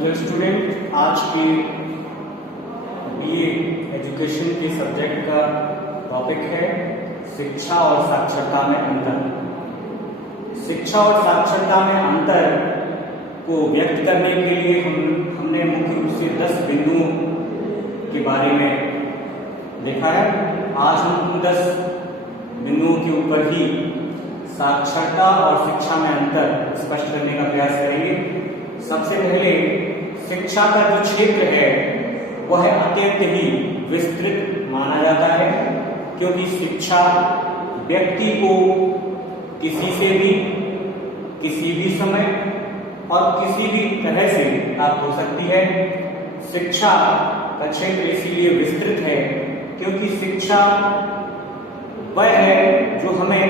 Hello student, आज के BA education के सब्जेक्ट का टॉपिक है शिक्षा और साक्षरता में अंतर। शिक्षा और साक्षरता में अंतर को व्यक्त करने के लिए हमने मुख्य रूप से 10 बिंदुओं के बारे में देखा है। आज हम उन 10 बिंदुओं के ऊपर ही साक्षरता और शिक्षा में अंतर स्पष्ट करने का प्रयास करेंगे। सबसे पहले शिक्षा का जो क्षेत्र है वह अत्यंत ही विस्तृत माना जाता है, क्योंकि शिक्षा व्यक्ति को किसी से भी किसी भी समय और किसी भी तरह से प्राप्त हो सकती है। शिक्षा का क्षेत्र इसीलिए विस्तृत है क्योंकि शिक्षा वह है जो हमें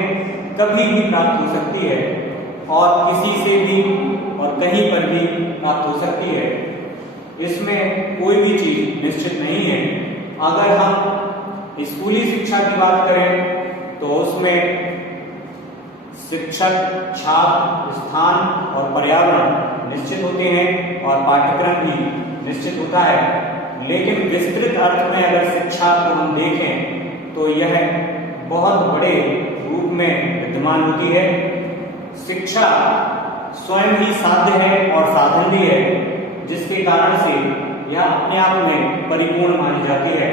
कभी भी प्राप्त हो सकती है और किसी से भी और कहीं पर भी प्राप्त हो सकती है। इसमें कोई भी चीज निश्चित नहीं है। अगर हम स्कूली शिक्षा की बात करें तो उसमें शिक्षक, छात्र, स्थान और पर्यावरण निश्चित होते हैं और पाठ्यक्रम भी निश्चित होता है। लेकिन विस्तृत अर्थ में अगर शिक्षा को हम देखें तो यह बहुत बड़े रूप में विद्यमान होती है। शिक्षा स्वयं ही साध्य है और साधन भी है, जिसके कारण से यह अपने आप में परिपूर्ण मानी जाती है।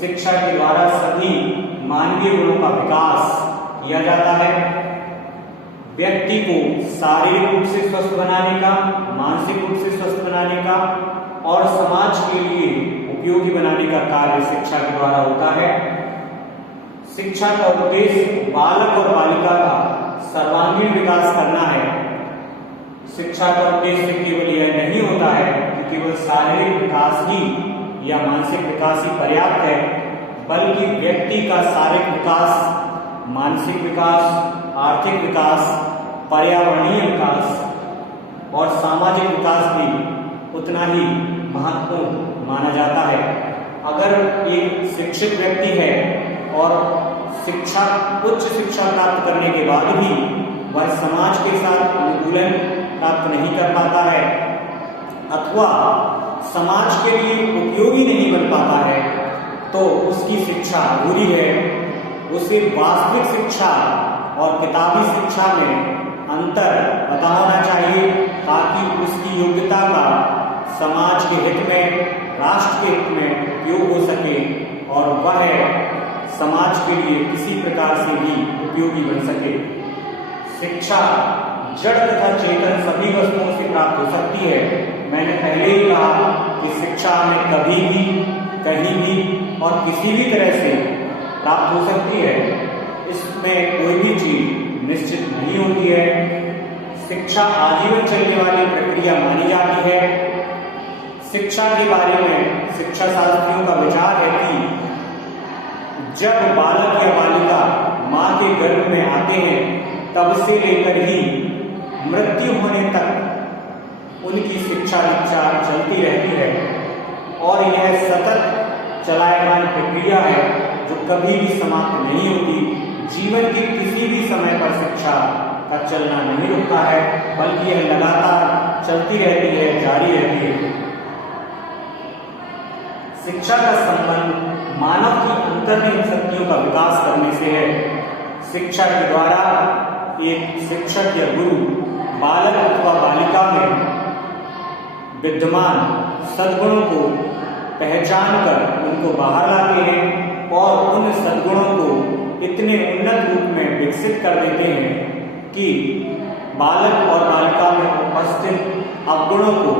शिक्षा के द्वारा सभी मानवीय गुणों का विकास किया जाता है। व्यक्ति को शारीरिक रूप से स्वस्थ बनाने का, मानसिक रूप से स्वस्थ बनाने का और समाज के लिए उपयोगी बनाने का कार्य शिक्षा के द्वारा होता है। शिक्षा का उद्देश्य बालक और बालिका का सर्वांगीण विकास करना है। शिक्षा का उद्देश्य केवल यह नहीं होता है कि केवल शारीरिक विकास ही या मानसिक विकास ही पर्याप्त है, बल्कि व्यक्ति का शारीरिक विकास, मानसिक विकास, आर्थिक विकास, पर्यावरणीय विकास और सामाजिक विकास भी उतना ही महत्वपूर्ण माना जाता है। अगर एक शिक्षित व्यक्ति है और उच्च शिक्षा प्राप्त करने के बाद भी वह समाज के साथ अनुकूलन प्राप्त नहीं कर पाता है अथवा समाज के लिए उपयोगी नहीं बन पाता है, तो उसकी शिक्षा अधूरी है। उसे वास्तविक शिक्षा और किताबी शिक्षा में अंतर पता होना चाहिए ताकि उसकी योग्यता का समाज के हित में, राष्ट्र के हित में उपयोग हो सके और वह समाज के लिए किसी प्रकार से भी उपयोगी बन सके। शिक्षा जड़ तथा चेतन सभी वस्तुओं से प्राप्त हो सकती है। मैंने पहले ही कहा कि शिक्षा हमें कभी भी, कहीं भी और किसी भी तरह से प्राप्त हो सकती है। इसमें कोई भी चीज निश्चित नहीं होती है। शिक्षा आजीवन चलने वाली प्रक्रिया मानी जाती है। शिक्षा के बारे में शिक्षा शास्त्रियों का विचार है कि जब बालक या बालिका मां के गर्भ में आते हैं तब से लेकर ही मृत्यु होने तक उनकी शिक्षा दीक्षा चलती रहती है और यह सतत चलायमान प्रक्रिया है जो कभी भी समाप्त नहीं होती। जीवन के किसी भी समय पर शिक्षा का चलना नहीं रुकता है, बल्कि यह लगातार चलती रहती है, जारी रहती है। शिक्षा का संबंध मानव की अंतर्निहित शक्तियों का विकास करने से है। शिक्षा के द्वारा एक शिक्षक या गुरु बालक अथवा बालिका में विद्यमान सद्गुणों को पहचान कर उनको बाहर लाते हैं और उन सद्गुणों को इतने उन्नत रूप में विकसित कर देते हैं कि बालक और बालिका में उपस्थित अवगुणों को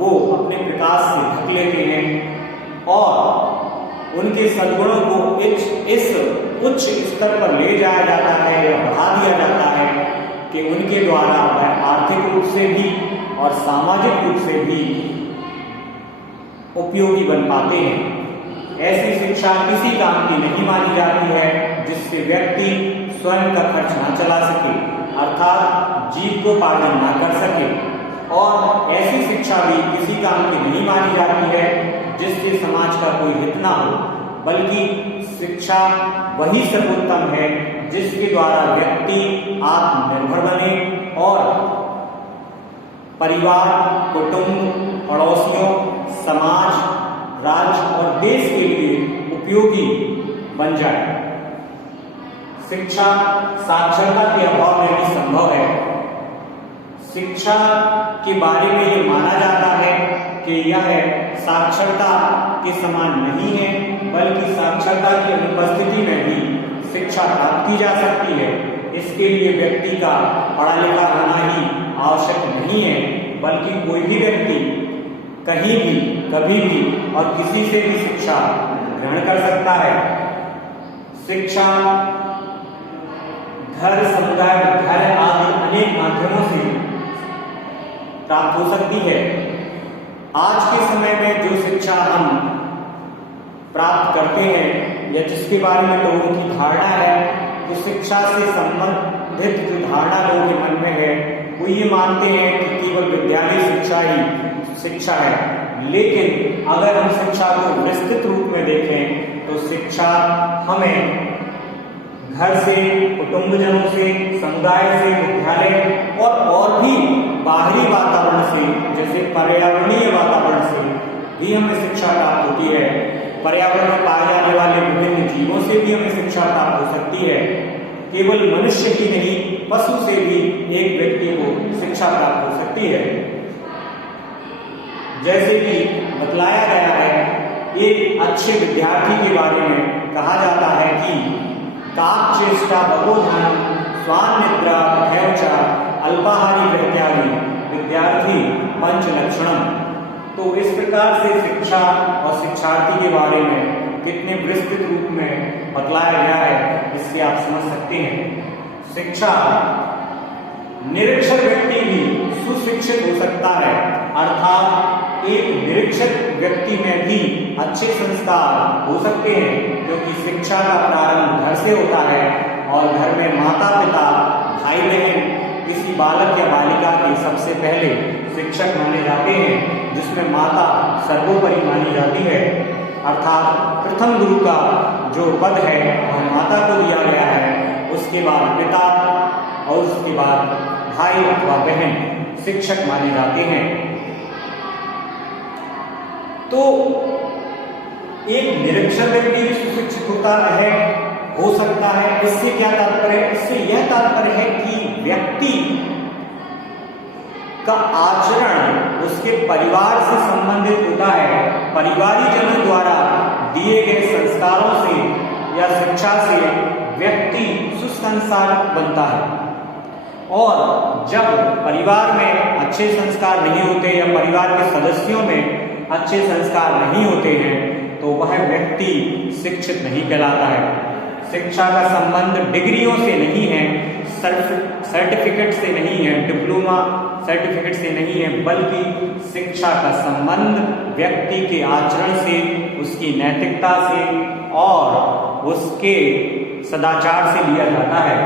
वो अपने प्रकाश से ढक लेते हैं और उनके सद्गुणों को इस उच्च स्तर पर ले जाया जाता है या बढ़ा दिया जाता है कि उनके द्वारा वह आर्थिक रूप से भी और सामाजिक रूप से भी उपयोगी बन पाते हैं। ऐसी शिक्षा किसी काम की नहीं मानी जाती है जिससे व्यक्ति स्वयं का खर्च न चला सके, अर्थात जीविकोपार्जन न कर सके। और ऐसी शिक्षा भी किसी काम की नहीं मानी जाती है जिससे समाज का कोई हित ना हो, बल्कि शिक्षा वही सर्वोत्तम है जिसके द्वारा व्यक्ति आत्मनिर्भर बने और परिवार, कुटुंब पड़ोसियों, समाज, राज्य और देश के लिए उपयोगी बन जाए। शिक्षा साक्षरता के अभाव में भी संभव है। शिक्षा के बारे में ये माना जाता है कि यह साक्षरता के समान नहीं है, बल्कि साक्षरता की अनुपस्थिति में भी शिक्षा प्राप्त की जा सकती है। इसके लिए व्यक्ति का पढ़ा लिखा होना ही आवश्यक नहीं है, बल्कि कोई भी व्यक्ति कहीं भी, कभी भी और किसी से भी शिक्षा ग्रहण कर सकता है। शिक्षा घर, समुदाय, विद्यालय आदि अनेक माध्यमों से प्राप्त हो सकती है। आज के समय में जो शिक्षा हम प्राप्त करते हैं या जिसके बारे में लोगों की धारणा है, तो शिक्षा से संबंधित जो धारणा लोगों के मन में है, वो ये मानते हैं कि केवल विद्यालय शिक्षा ही शिक्षा है। लेकिन अगर हम शिक्षा को विस्तृत रूप में देखें तो शिक्षा हमें घर से, कुटुंबजनों से, समुदाय से, विद्यालय और भी बाहरी वातावरण से, जैसे पर्यावरणीय वातावरण से भी हमें शिक्षा प्राप्त होती है। पर्यावरण में पाए जाने वाले विभिन्न जीवों से भी हमें शिक्षा प्राप्त हो सकती है। केवल मनुष्य ही नहीं, पशु से भी एक व्यक्ति को शिक्षा प्राप्त हो सकती है। जैसे कि बतलाया गया है, एक अच्छे विद्यार्थी के बारे में कहा जाता है कि काकचेष्टा बकोधनम स्वान निद्रा तथैव च अल्पाहारी परित्यागी विद्यार्थी पंच लक्षणम। तो इस प्रकार से शिक्षा और शिक्षार्थी के बारे में कितने विस्तृत रूप में बतलाया गया है, इससे आप समझ सकते हैं। शिक्षा निरक्षर व्यक्ति भी सुशिक्षित हो सकता है, अर्थात एक निरक्षर व्यक्ति में भी अच्छे संस्कार हो सकते हैं, क्योंकि शिक्षा का प्रारंभ घर से होता है और घर में माता पिता, भाई बहन किसी बालक या बालिका के सबसे पहले शिक्षक माने जाते हैं, जिसमें माता सर्वोपरि मानी जाती है। अर्थात प्रथम गुरु का जो पद है वह माता को दिया गया है, उसके बाद पिता और उसके बाद भाई अथवा बहन शिक्षक माने जाते हैं। तो एक निरक्षर व्यक्ति भी सुशिक्षित होता है, हो सकता है। इससे क्या तात्पर्य है? इससे यह तात्पर्य है कि व्यक्ति का आचरण उसके परिवार से संबंधित होता है। परिवारीजनों द्वारा दिए गए संस्कारों से या शिक्षा से व्यक्ति सुसंस्कार बनता है। और जब परिवार में अच्छे संस्कार नहीं होते या परिवार के सदस्यों में अच्छे संस्कार नहीं होते हैं, तो वह व्यक्ति शिक्षित नहीं कहलाता है। शिक्षा का संबंध डिग्रियों से नहीं है, सर्टिफिकेट से नहीं है, डिप्लोमा सर्टिफिकेट से नहीं है, बल्कि शिक्षा का संबंध व्यक्ति के आचरण से, उसकी नैतिकता से और उसके सदाचार से लिया जाता है।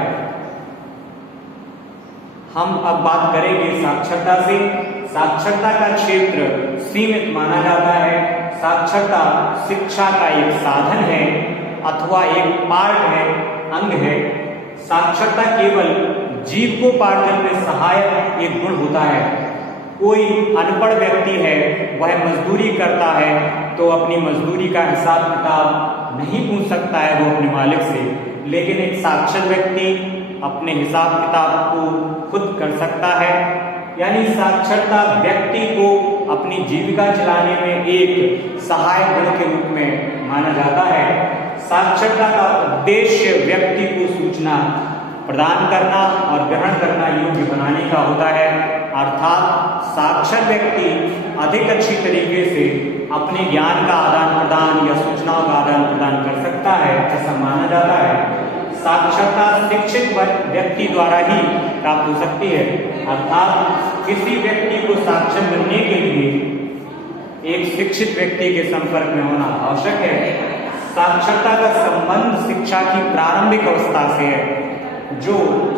हम अब बात करेंगे साक्षरता से। साक्षरता का क्षेत्र सीमित माना जाता है। साक्षरता शिक्षा का एक साधन है अथवा एक पार्ट है, अंग है। साक्षरता केवल जीविकोपार्जन में सहायक एक गुण होता है। कोई अनपढ़ व्यक्ति है, वह मजदूरी करता है, तो अपनी मजदूरी का हिसाब किताब नहीं पूछ सकता है वो अपने मालिक से। लेकिन एक साक्षर व्यक्ति अपने हिसाब किताब को खुद कर सकता है। यानी साक्षरता व्यक्ति को अपनी जीविका चलाने में एक सहायक गुण के रूप में माना जाता है। साक्षरता का उद्देश्य व्यक्ति को सूचना प्रदान करना और ग्रहण करना योग्य बनाने का होता है। अर्थात साक्षर व्यक्ति अधिक अच्छी तरीके से अपने ज्ञान का आदान प्रदान या सूचनाओं का आदान प्रदान कर सकता है, ऐसा माना जाता है। साक्षरता शिक्षित व्यक्ति द्वारा ही प्राप्त हो सकती है। अर्थात किसी व्यक्ति को साक्षर बनने के लिए एक शिक्षित व्यक्ति के संपर्क में होना आवश्यक है। साक्षरता का संबंध शिक्षा की प्रारंभिक अवस्था से है। जो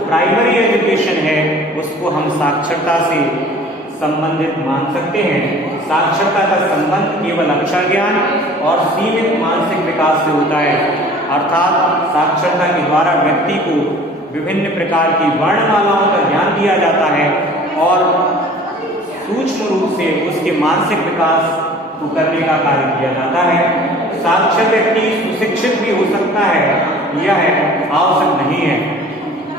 प्राइमरी एजुकेशन है उसको हम साक्षरता से संबंधित मान सकते हैं। साक्षरता का संबंध केवल अक्षर ज्ञान और सीमित मानसिक विकास से होता है। अर्थात साक्षरता के द्वारा व्यक्ति को विभिन्न प्रकार की वर्णमालाओं का ज्ञान दिया जाता है और सूक्ष्म रूप से उसके मानसिक विकास को करने का कार्य किया जाता है। साक्षर व्यक्ति सुशिक्षित भी हो सकता है, यह आवश्यक नहीं है।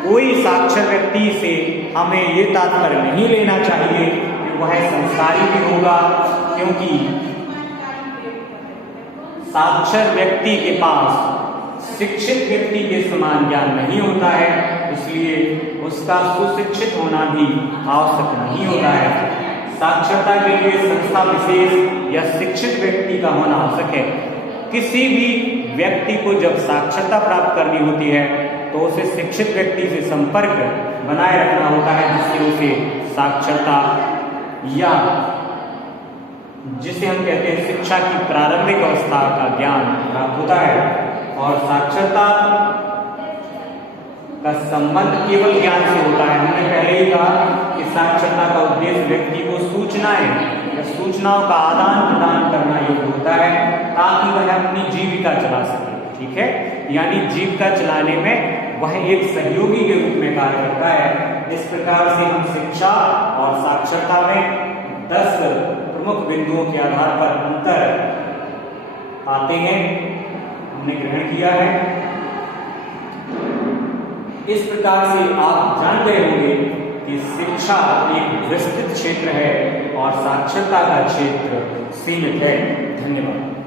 कोई साक्षर व्यक्ति से हमें ये तात्पर्य नहीं लेना चाहिए कि वह संस्कारी भी होगा, क्योंकि साक्षर व्यक्ति के पास शिक्षित व्यक्ति के समान ज्ञान नहीं होता है, इसलिए उसका सुशिक्षित होना भी आवश्यक नहीं होता है। साक्षरता के लिए संस्था विशेष या शिक्षित व्यक्ति का होना आवश्यक है। किसी भी व्यक्ति को जब साक्षरता प्राप्त करनी होती है तो उसे शिक्षित व्यक्ति से संपर्क बनाए रखना होता है, जिससे उसे साक्षरता या जिसे हम कहते हैं शिक्षा की प्रारंभिक अवस्था का ज्ञान प्राप्त होता है। और साक्षरता का संबंध केवल ज्ञान से होता है। हमने पहले ही कहा कि साक्षरता का उद्देश्य व्यक्ति को सूचनाएं या सूचनाओं का आदान प्रदान करना योग्य होता है, ताकि वह अपनी जीविका चला सके। ठीक है, यानी जीविका चलाने में वह एक सहयोगी के रूप में कार्य करता है। इस प्रकार से हम शिक्षा और साक्षरता में 10 प्रमुख बिंदुओं के आधार पर अंतर पाते हैं, हमने ग्रहण किया है। इस प्रकार से आप जान गए होंगे कि शिक्षा एक विस्तृत क्षेत्र है और साक्षरता का क्षेत्र सीमित है। धन्यवाद।